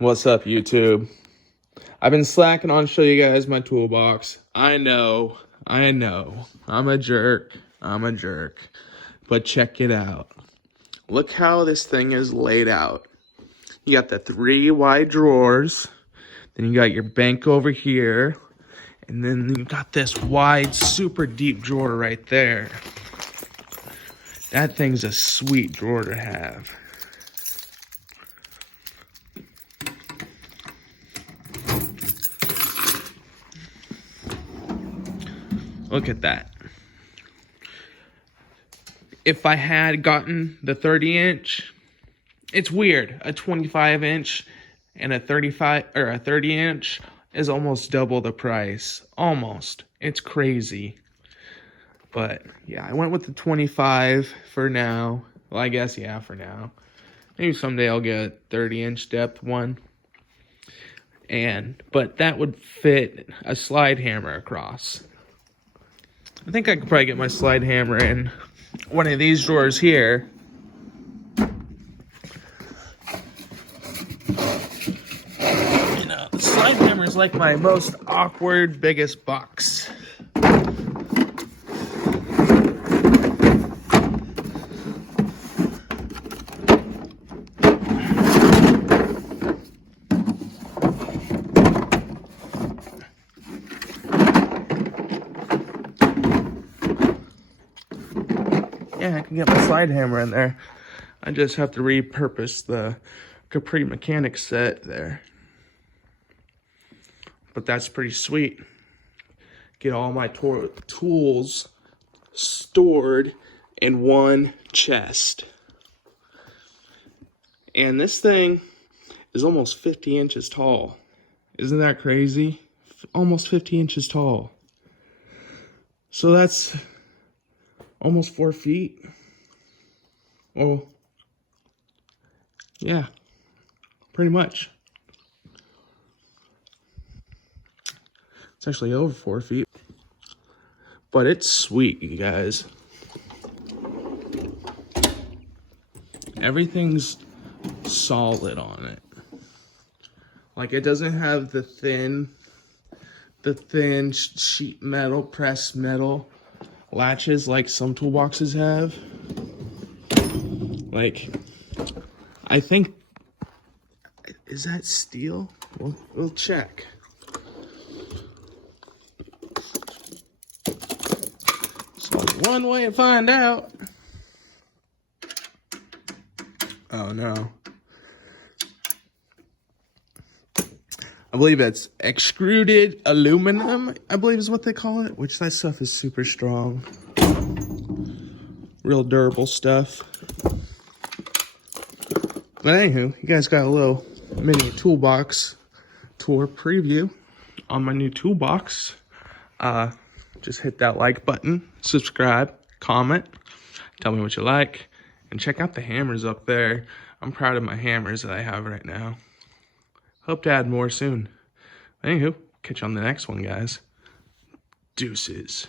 What's up, YouTube? I've been slacking on show you guys my toolbox. I know. I'm a jerk. But check it out. Look how this thing is laid out. You got the 3 wide drawers. Then you got your bank over here. And then you got this wide, super deep drawer right there. That thing's a sweet drawer to have. Look at that. If I had gotten the 30-inch, it's weird. A 25-inch and a 30-inch is almost double the price. Almost. It's crazy. But yeah, I went with the 25 for now. Well, I guess, yeah, for now. Maybe someday I'll get a 30-inch depth one. But that would fit a slide hammer across. I think I could probably get my slide hammer in one of these drawers here. You know, the slide hammer is like my most awkward, biggest box. Yeah, I can get my slide hammer in there. I just have to repurpose the Capri Mechanics set there. But that's pretty sweet. Get all my tools stored in one chest. And this thing is almost 50 inches tall. Isn't that crazy? Almost 50 inches tall. So that's almost 4 feet. Well, yeah, pretty much. It's actually over 4 feet. But it's sweet, you guys. Everything's solid on it. Like, it doesn't have the thin sheet metal, pressed metal latches like some toolboxes have. Like, I think, is that steel? We'll check. So one way to find out. Oh no. I believe it's extruded aluminum, I believe is what they call it, which that stuff is super strong. Real durable stuff. But anywho, you guys got a little mini toolbox tour preview on my new toolbox. Just hit that like button, subscribe, comment, tell me what you like, and check out the hammers up there. I'm proud of my hammers that I have right now. Hope to add more soon. Anywho, catch you on the next one, guys. Deuces.